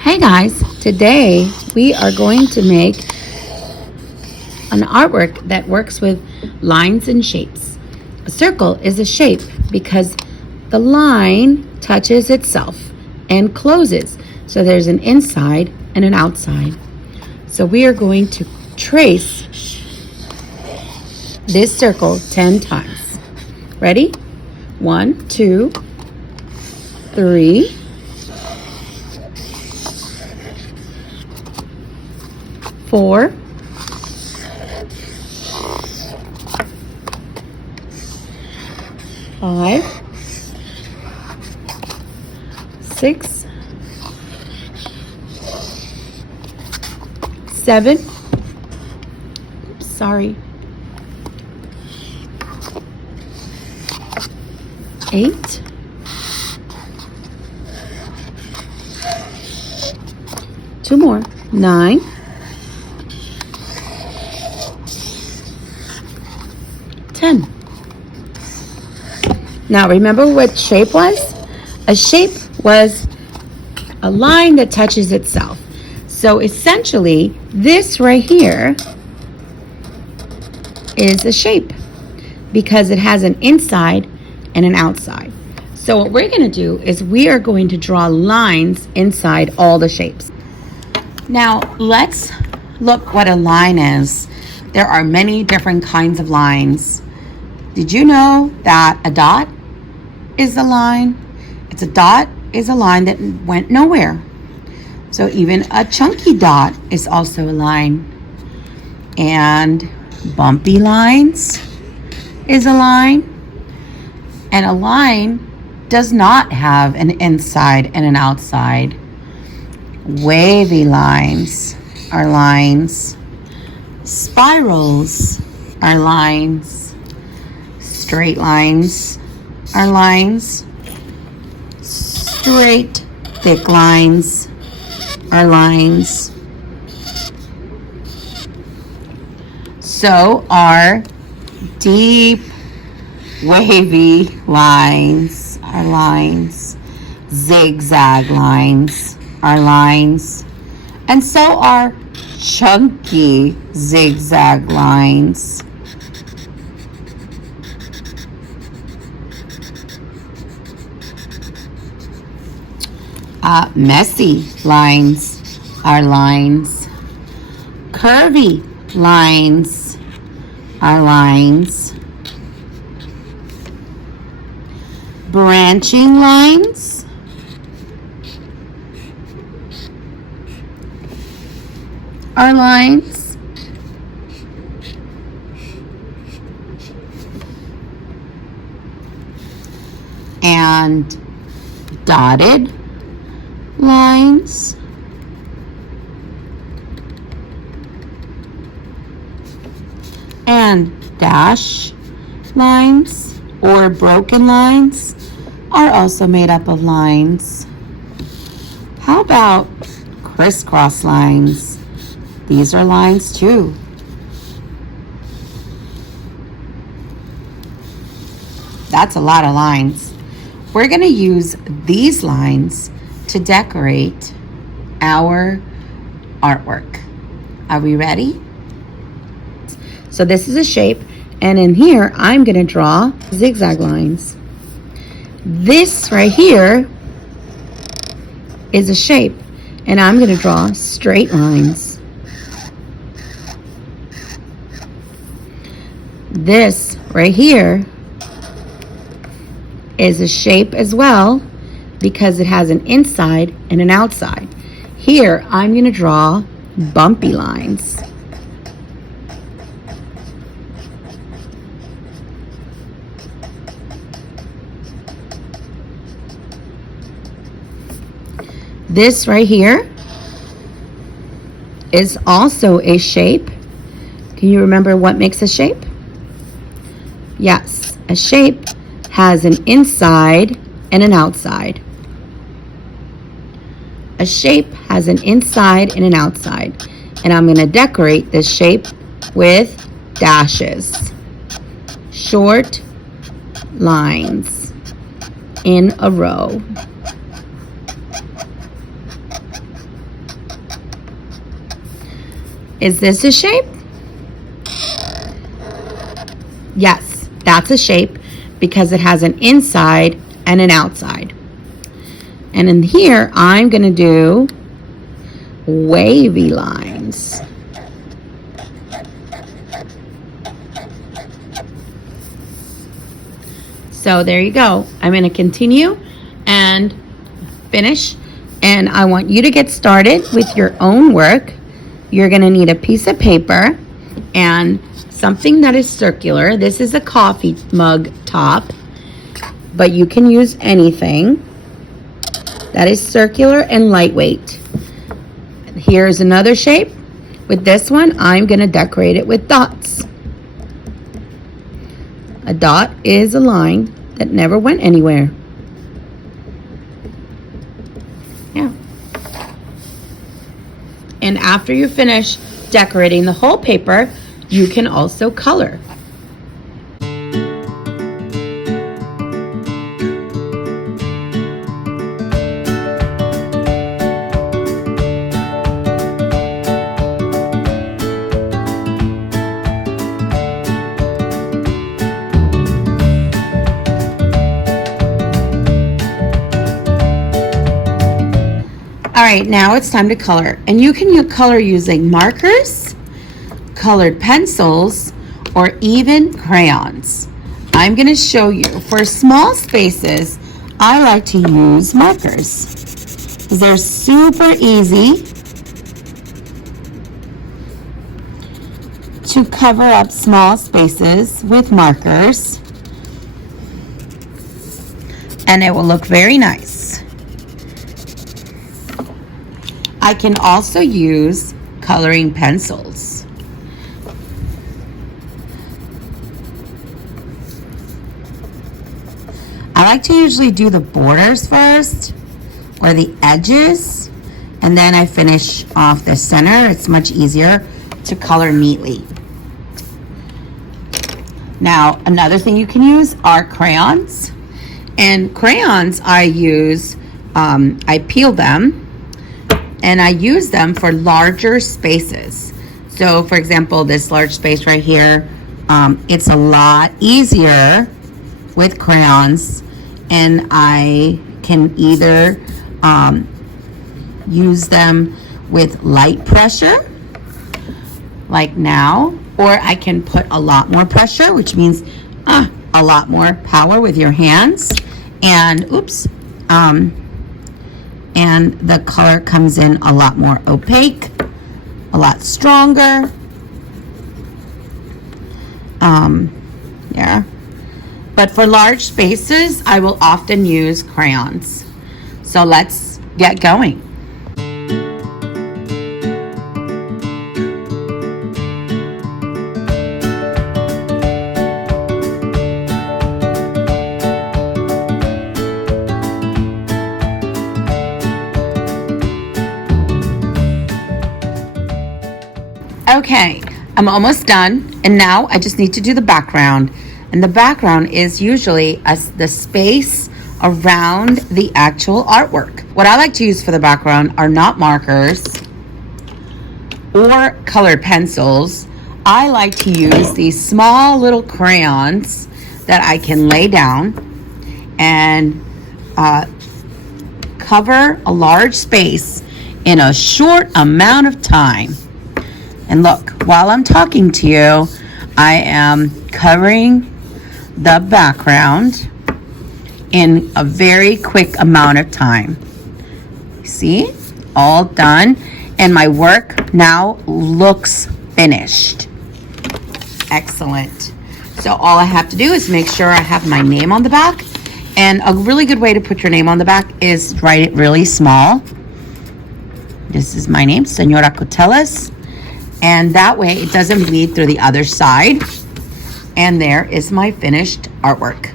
Hey guys, today we are going to make an artwork that works with lines and shapes. A circle is a shape because the line touches itself and closes. So there's an inside and an outside. So we are going to trace this circle 10 times. Ready? 1, 2, 3, 4, 5, 6, 7. Oops, sorry. 8. 2 more. 9. 10. Now remember what shape was? A shape was a line that touches itself. So essentially, this right here is a shape because it has an inside and an outside. So what we're going to do is we are going to draw lines inside all the shapes. Now let's look what a line is. There are many different kinds of lines. Did you know that a dot is a line? It's a dot is a line that went nowhere. So even a chunky dot is also a line. And bumpy lines is a line. And a line does not have an inside and an outside. Wavy lines are lines. Spirals are lines. Straight lines are lines. Straight, thick lines are lines. So are deep, wavy lines are lines. Zigzag lines are lines. And so are chunky zigzag lines. Messy lines are lines. Curvy lines are lines. Branching lines are lines. And dotted lines and dash lines or broken lines are also made up of lines. How about crisscross lines? These are lines too. That's a lot of lines. We're going to use these lines to decorate our artwork. Are we ready? So this is a shape, and in here I'm going to draw zigzag lines. This right here is a shape, and I'm going to draw straight lines. This right here is a shape as well because it has an inside and an outside. Here I'm going to draw bumpy lines. This right here is also a shape. Can you remember what makes a shape? Yes, a shape has an inside and an outside. A shape has an inside and an outside. And I'm going to decorate this shape with dashes. Short lines in a row. Is this a shape? Yes, that's a shape because it has an inside and an outside. And in here, I'm going to do wavy lines. So there you go. I'm going to continue and finish. And I want you to get started with your own work. You're going to need a piece of paper and something that is circular. This is a coffee mug top, but you can use anything that is circular and lightweight. Here's another shape. With this one, I'm going to decorate it with dots. A dot is a line that never went anywhere. Yeah. And after you finish decorating the whole paper, you can also color. All right, now it's time to color. And you can color using markers, colored pencils, or even crayons. I'm going to show you. For small spaces, I like to use markers. They're super easy to cover up small spaces with markers, and it will look very nice. I can also use coloring pencils. I like to usually do the borders first, or the edges, and then I finish off the center. It's much easier to color neatly. Now, another thing you can use are crayons. And crayons I use, I peel them, and I use them for larger spaces. So for example, this large space right here, it's a lot easier with crayons, and I can either use them with light pressure, like now, or I can put a lot more pressure, which means a lot more power with your hands, and and the color comes in a lot more opaque, a lot stronger. Yeah. But for large spaces, I will often use crayons. So let's get going. Okay, I'm almost done, and now I just need to do the background. And the background is usually the space around the actual artwork. What I like to use for the background are not markers or colored pencils. I like to use these small little crayons that I can lay down and cover a large space in a short amount of time. And look, while I'm talking to you, I am covering the background in a very quick amount of time. See? All done. And my work now looks finished. Excellent. So all I have to do is make sure I have my name on the back. And a really good way to put your name on the back is write it really small. This is my name, Senora Coteles. And that way it doesn't bleed through the other side. And there is my finished artwork.